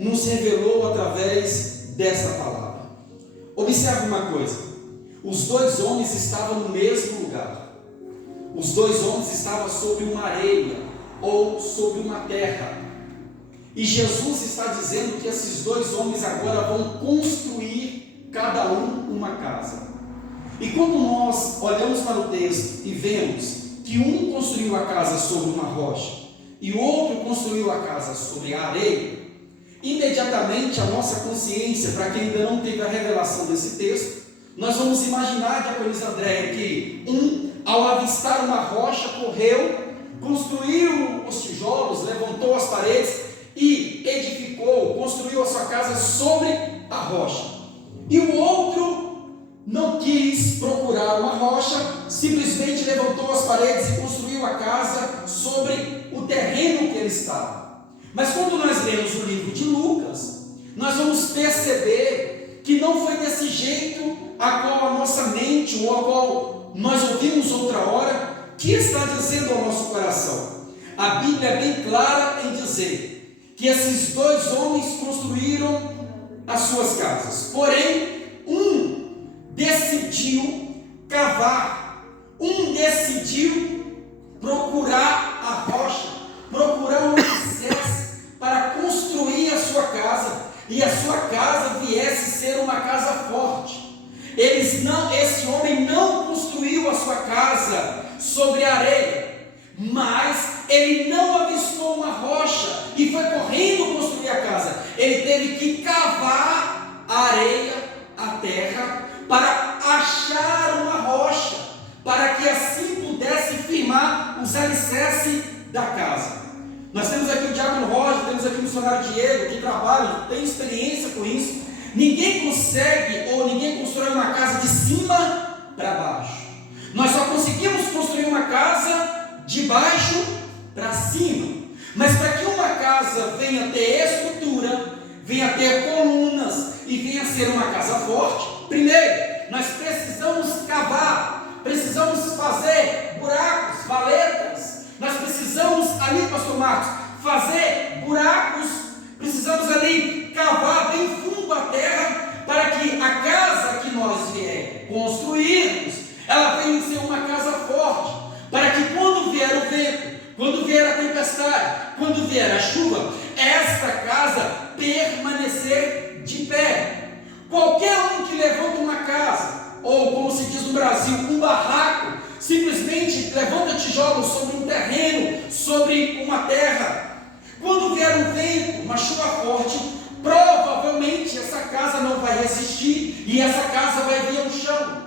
nos revelou através dessa palavra. Observe uma coisa: os dois homens estavam no mesmo lugar. Os dois homens estavam sobre uma areia ou sobre uma terra. E Jesus está dizendo que esses dois homens agora vão construir cada um uma casa. E quando nós olhamos para o texto e vemos que um construiu a casa sobre uma rocha e o outro construiu a casa sobre a areia, imediatamente a nossa consciência, para quem ainda não teve a revelação desse texto, nós vamos imaginar, diaconisa Andréia, que ao avistar uma rocha, correu, construiu os tijolos, levantou as paredes e edificou, construiu a sua casa sobre a rocha. E o outro não quis procurar uma rocha, simplesmente levantou as paredes e construiu a casa sobre o terreno que ele estava. Mas quando nós lemos o livro de Lucas, nós vamos perceber que não foi desse jeito a qual a nossa mente, ou a qual nós ouvimos outra hora, que está dizendo ao nosso coração. A Bíblia é bem clara em dizer que esses dois homens construíram as suas casas, porém um decidiu cavar, um decidiu procurar a rocha, procurar um alicerce para construir a sua casa, e a sua casa viesse ser uma casa forte. Esse homem não construiu a sua casa sobre a areia, mas ele não avistou uma rocha e foi correndo construir a casa. Ele teve que cavar a areia, a terra, para achar uma rocha, para que assim pudesse firmar os alicerces da casa. Nós temos aqui o diácono Roger, temos aqui o missionário Diego, que trabalham, tem experiência com isso. Ninguém consegue ou ninguém constrói uma casa de cima para baixo. Nós só conseguimos construir uma casa de baixo para cima. Mas para que uma casa venha ter estrutura, venha ter colunas e venha ser uma casa forte, primeiro nós precisamos cavar, precisamos fazer buracos, valetas. Nós precisamos ali, pastor Marcos, fazer buracos, precisamos ali cavar bem fundo a terra, para que a casa que nós vier construirmos, ela venha ser uma casa forte, para que quando vier o vento, quando vier a tempestade, quando vier a chuva, esta casa permanecer de pé. Qualquer um que levanta uma casa, ou como se diz no Brasil, um barraco, simplesmente levanta tijolos sobre um terreno, sobre uma terra, quando vier um vento, uma chuva forte, provavelmente essa casa não vai resistir e essa casa vai vir ao chão.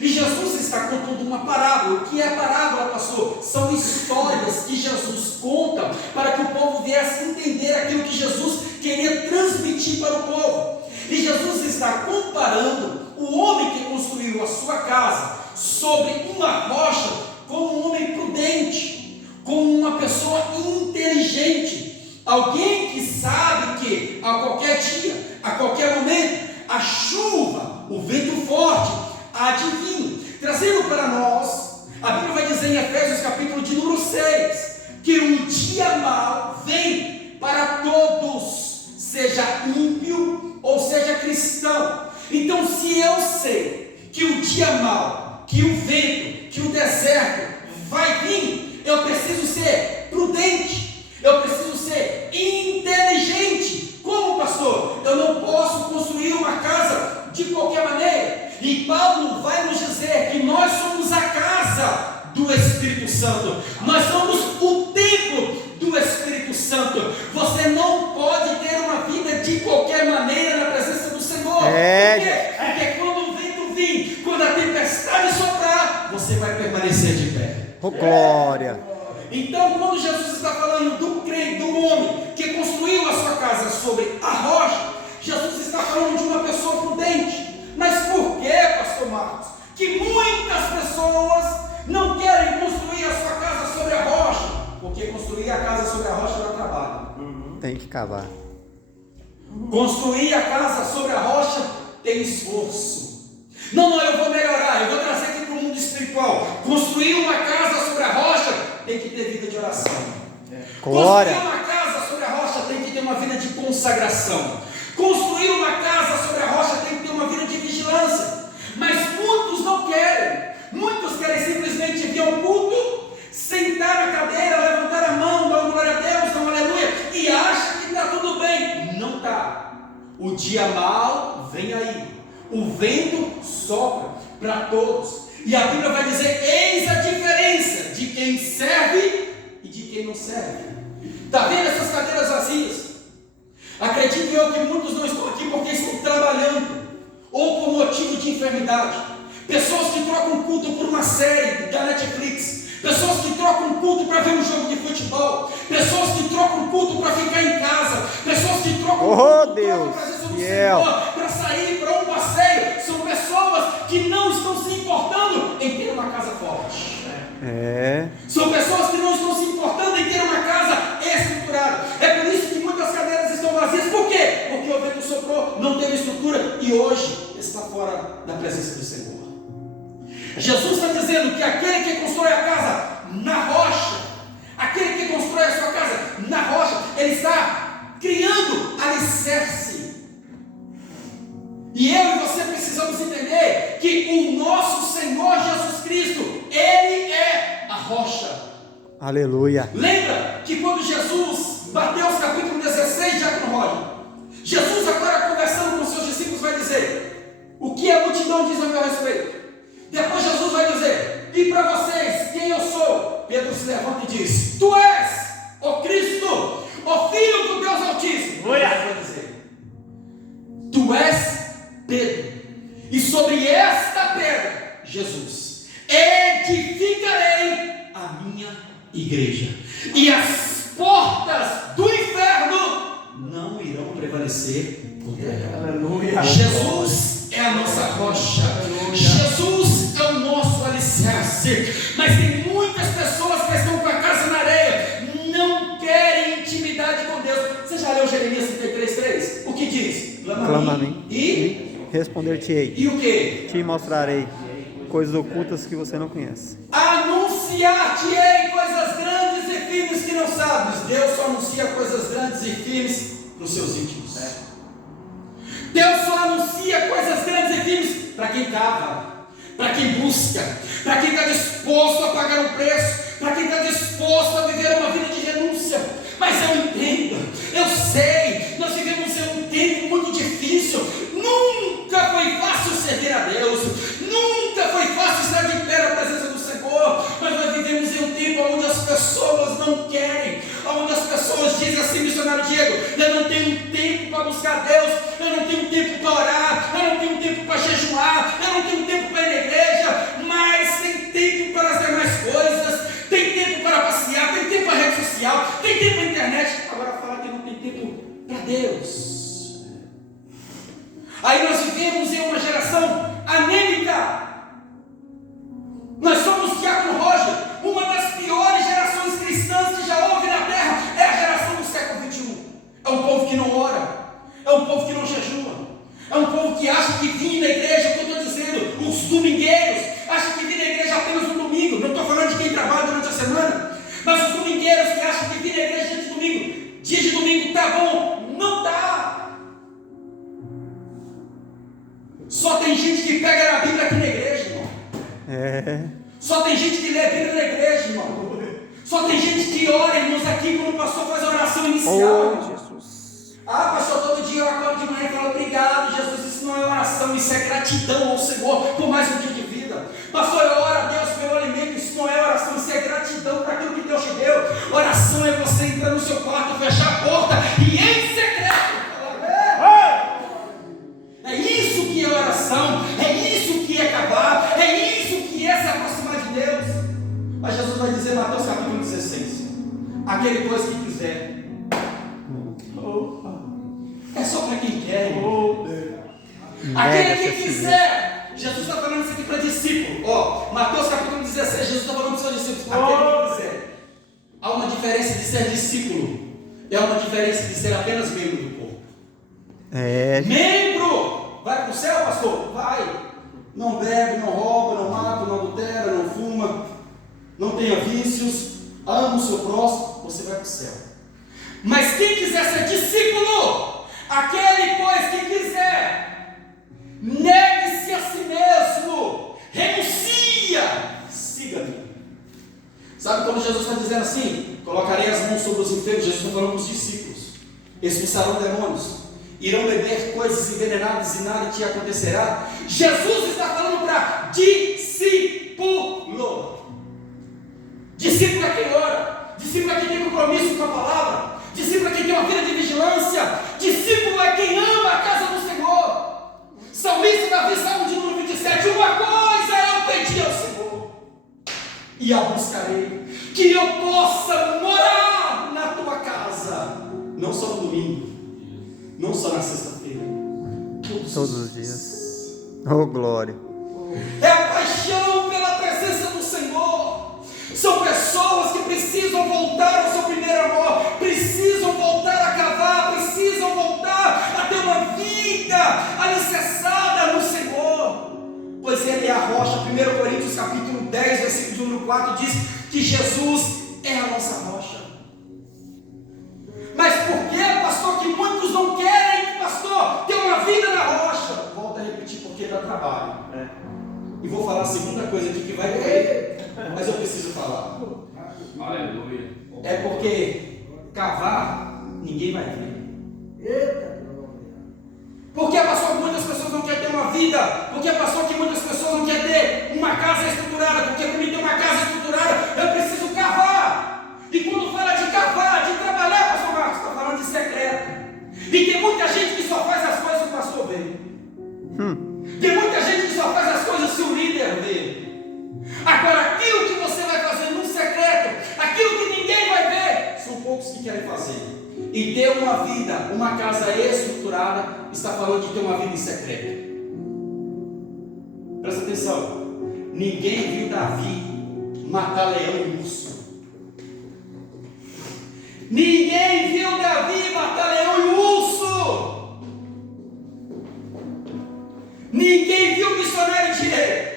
E Jesus está contando uma parábola. O que é parábola, pastor? São histórias que Jesus conta para que o povo viesse entender aquilo que Jesus queria transmitir para o povo. E Jesus está comparando o homem que construiu a sua casa sobre uma rocha como um homem prudente, como uma pessoa inteligente, alguém que sabe que a qualquer dia, a qualquer momento, a chuva, o vento forte, adivinha, trazendo para nós, a Bíblia vai dizer em Efésios capítulo de número 6, que o dia mau vem para todos, seja ímpio ou seja cristão. Então, se eu sei que o dia mau, que o vento, que o deserto vai vir, eu preciso ser prudente, eu preciso ser inteligente. Como, pastor? Eu não posso construir uma casa de qualquer maneira. E Paulo vai nos dizer que nós somos a casa do Espírito Santo, nós somos o templo do Espírito Santo. Você não pode ter uma vida de qualquer maneira na presença do Senhor. Por quê? Porque quando o vento vir, quando a tempestade soprar, você vai permanecer de pé. Oh, glória! Então, quando Jesus está falando do crente, do homem que construiu a sua casa sobre a rocha, Jesus está falando de uma pessoa prudente. Mas por que, pastor Marcos, que muitas pessoas não querem construir a sua casa sobre a rocha? Porque construir a casa sobre a rocha dá trabalho. Tem que cavar. Construir a casa sobre a rocha tem esforço. Não, eu vou melhorar, eu vou trazer aqui para o mundo espiritual. Construir uma casa sobre a rocha tem que ter vida de oração. Glória. Construir uma casa sobre a rocha tem que ter uma vida de consciência. consagração. Construir uma casa sobre a rocha tem que ter uma vida de vigilância. Mas muitos não querem. Muitos querem simplesmente vir ao culto, sentar na cadeira, levantar a mão, dar uma glória a Deus, dar uma aleluia, e acha que está tudo bem. Não está. O dia mau vem aí. O vento sopra para todos. E a Bíblia vai dizer: eis a diferença de quem serve e de quem não serve. Está vendo essas cadeiras vazias? Acredito eu que muitos não estão aqui porque estão trabalhando, ou por motivo de enfermidade. Pessoas que trocam culto por uma série da Netflix. Pessoas que trocam culto para ver um jogo de futebol. Pessoas que trocam culto para ficar em casa. Pessoas que trocam culto Deus, para fazer sobre o Senhor, para sair para um passeio. São pessoas que não estão se importando em ter uma casa forte. São pessoas que não estão se importando em ter uma casa estruturada. É por isso que muitas cadeiras estão vazias. Por quê? Porque o vento soprou, não teve estrutura e hoje está fora da presença do Senhor. Jesus está dizendo que aquele que constrói a casa na rocha, aquele que constrói a sua casa na rocha, ele está criando alicerce. E eu e você precisamos entender que o nosso Senhor Jesus Cristo, Ele é a rocha. Aleluia. Lembra que quando Jesus, Mateus capítulo 16, Diácono Roger, Jesus agora conversando com seus discípulos vai dizer o que a multidão diz a meu respeito. Depois Jesus vai dizer: e para vocês, quem eu sou? Pedro se levanta e diz: tu és o Cristo, o Filho do Deus Altíssimo. Jesus vai dizer: tu és Pedro, e sobre esta pedra, Jesus, edificarei a minha igreja, e as portas do inferno não irão prevalecer contra ela. Aleluia. Jesus é a nossa rocha. Aleluia. Jesus é o nosso alicerce. Mas tem muitas pessoas que estão com a casa na areia, não querem intimidade com Deus. Você já leu Jeremias 33:3? O que diz? Clama a mim e responder-te-ei. E o que? Te mostrarei coisas ocultas que você não conhece. Anunciar-te-ei coisas grandes e firmes que não sabes. Deus só anuncia coisas grandes e firmes para os seus íntimos. Deus só anuncia coisas grandes e firmes para quem cava, para quem busca, para quem está disposto a pagar um preço, para quem está disposto a viver uma vida de renúncia. Mas eu entendo, eu sei, nós vivemos em um tempo muito difícil. Nunca foi fácil servir a Deus, nunca foi fácil estar de pé na presença do Senhor. Mas nós vivemos em um tempo onde as pessoas não querem, onde as pessoas dizem assim: missionário Diego, eu não tenho tempo para buscar Deus, eu não tenho tempo para orar, eu não tenho tempo para jejuar, eu não tenho tempo para ir na igreja, mas tem tempo para as demais coisas, tem tempo para passear, tem tempo para rede social, tem tempo para internet. Agora fala que não tem tempo para Deus. Aí nós vivemos em uma geração anêmica. Nós somos, Diácono Roger, uma das piores gerações cristãs que já houve na terra. É a geração do século XXI. É um povo que não ora, é um povo que não jejua, é um povo que acha que vir na igreja, o que eu estou dizendo, os domingueiros, acham que vir na igreja apenas no domingo. Não estou falando de quem trabalha durante a semana, mas os domingueiros que acham que vir na igreja dia de domingo está bom. Não está. Só tem gente que pega na Bíblia aqui na igreja, irmão. Só tem gente que lê a Bíblia na igreja, irmão. Só tem gente que ora, irmãos, aqui quando o pastor faz a oração inicial. Jesus. Ah, pastor, todo dia eu acordo de manhã e falo: obrigado, Jesus. Isso não é oração, isso é gratidão ao Senhor por mais um dia de vida. Pastor, eu oro a Deus pelo alimento. Isso não é oração, isso é gratidão para aquilo que Deus te deu. Oração é você entrar no seu quarto, fechar a porta e em secreto falar: é isso que é oração, é isso que é cavar, é isso que é se aproximar de Deus. Mas Jesus vai dizer, Mateus capítulo 16: aquele pois que quiser, é só para quem quer. Aquele que quiser. Jesus está falando isso aqui para discípulo. Mateus capítulo 16, Jesus está falando para os seus discípulos: aquele que quiser. Há uma diferença de ser discípulo, é uma diferença de ser apenas membro do corpo. Membro! Vai para o céu, pastor? Vai. Não bebe, não rouba, não mata, não adultera, não fuma, não tenha vícios, ama o seu próximo, você vai para o céu. Mas quem quiser ser discípulo, expulsarão demônios, irão beber coisas envenenadas e nada te acontecerá. Jesus está falando para discípulo. Discípulo é quem ora, discípulo é quem tem compromisso com a palavra, discípulo é quem tem uma vida de vigilância, discípulo é quem ama a casa do Senhor. Salmista Davi, Salmo de número 27, uma coisa eu pedi ao Senhor, e a buscarei, que eu possa morar na tua casa, não só no domingo, não só na sexta-feira, todos os dias. Oh, glória. É a paixão pela presença do Senhor. São pessoas que precisam voltar ao seu primeiro amor, precisam voltar a cavar, precisam voltar a ter uma vida alicerçada no Senhor, pois Ele é a rocha. 1 Coríntios capítulo 10, versículo número 4 diz que Jesus é a nossa rocha. Mas por que, pastor, que muitos não querem, pastor, ter uma vida na rocha? Volto a repetir, porque dá trabalho. E vou falar a segunda coisa aqui que vai doer, mas eu preciso falar. Aleluia. É porque cavar, ninguém vai ver. Por que, pastor, que muitas pessoas não querem ter uma vida? Por que, pastor, que muitas pessoas não querem ter uma casa estruturada? Porque para mim ter uma casa estruturada, eu preciso cavar. E quando fala de cavar, de trabalhar, pastor Marcos, está falando de secreto. E tem muita gente que só faz as coisas que o pastor vê. Tem muita gente que só faz as coisas se o líder vê. Agora, aquilo que você vai fazer no secreto, aquilo que ninguém vai ver, são poucos que querem fazer. E ter uma vida, uma casa estruturada, está falando de ter uma vida em secreto. Presta atenção. Ninguém viu Davi matar leão e urso. Ninguém viu Davi matar leão e urso. Ninguém viu o missionário de rei.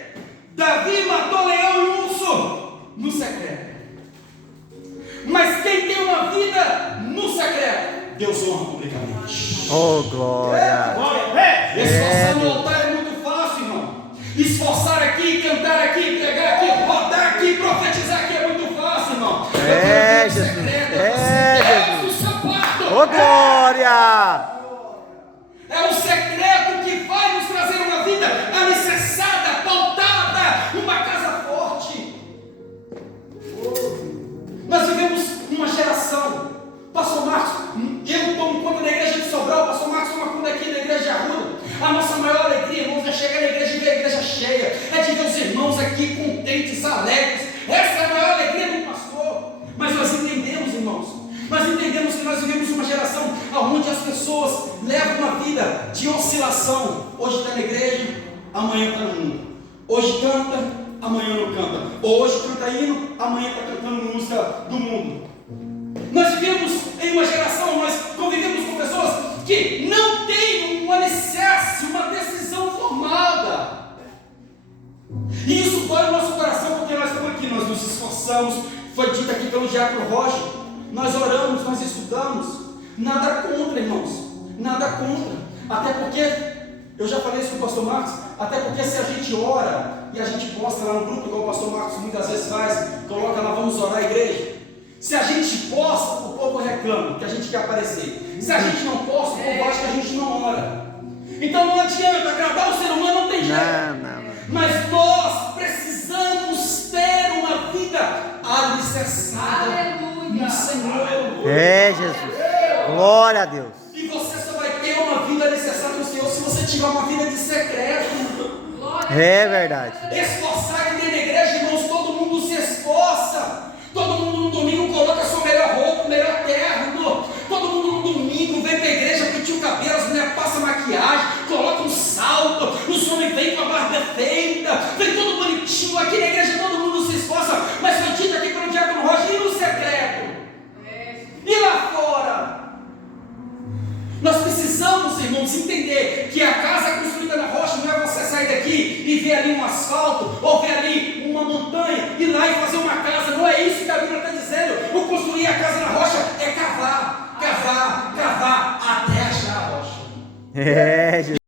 Davi matou leão e urso no secreto. Mas quem tem uma vida no secreto, Deus honra publicamente. Oh, glória. Esforçar no altar é muito fácil, irmão. Esforçar aqui, cantar aqui, pregar aqui, rodar aqui, profetizar aqui é muito fácil, irmão. É, Jesus. É o sapato. Oh, glória. É o secreto que vai nos trazer uma vida alicerçada, pautada, uma casa forte. Nós vivemos uma geração, pastor Marcos, eu tomo conta da igreja de Sobral, pastor Marcos toma conta aqui da igreja de Arruda. A nossa maior alegria, irmãos, é chegar na igreja e ver a igreja cheia, é de ver os irmãos aqui contentes, alegres. Essa é a maior alegria do pastor. Mas nós entendemos, irmãos, nós entendemos que nós vivemos uma geração onde as pessoas levam uma vida de oscilação. Hoje está na igreja, amanhã está no mundo. Hoje canta, amanhã não canta. Hoje canta hino, amanhã está cantando música do mundo. Nós vivemos em uma geração, nós convivemos com pessoas que não têm um alicerce, uma decisão formada. E isso dói no nosso coração, porque nós estamos aqui, nós nos esforçamos. Foi dito aqui pelo diácono Roger, nós oramos, nós estudamos. Nada contra, irmãos, nada contra. Até porque, eu já falei isso com o pastor Marcos, até porque se a gente ora e a gente posta lá no grupo, igual o pastor Marcos muitas vezes faz, coloca lá, vamos orar a igreja. Se a gente posta, o povo reclama que a gente quer aparecer. Se a gente não posta, o povo acha que a gente não ora. Então não adianta, agradar o ser humano não tem jeito. Não. Mas nós precisamos ter uma vida alicerçada no Senhor. É, Jesus. Glória a Deus. E você só vai ter uma vida alicerçada no Senhor se você tiver uma vida de secreto. É verdade. Esforçar e ter na igreja, irmãos, todo mundo se esforça. Todo mundo no domingo coloca a sua melhor roupa, o melhor terno. Todo mundo no domingo vem para a igreja, pinta o cabelo, as mulheres passam maquiagem, coloca um salto, os homens vêm com a barba feita, vem tudo bonitinho. Aqui na igreja todo mundo se esforça, mas foi dito aqui pelo diácono Roger, e no secreto? E lá fora? Nós precisamos, irmãos, entender que a casa construída na rocha não é você sair daqui e ver ali um asfalto, ou ver ali uma montanha, ir lá e fazer uma casa. Não é isso que a Bíblia está dizendo. O construir a casa na rocha é cavar, cavar, cavar, até achar a rocha. É, Jesus.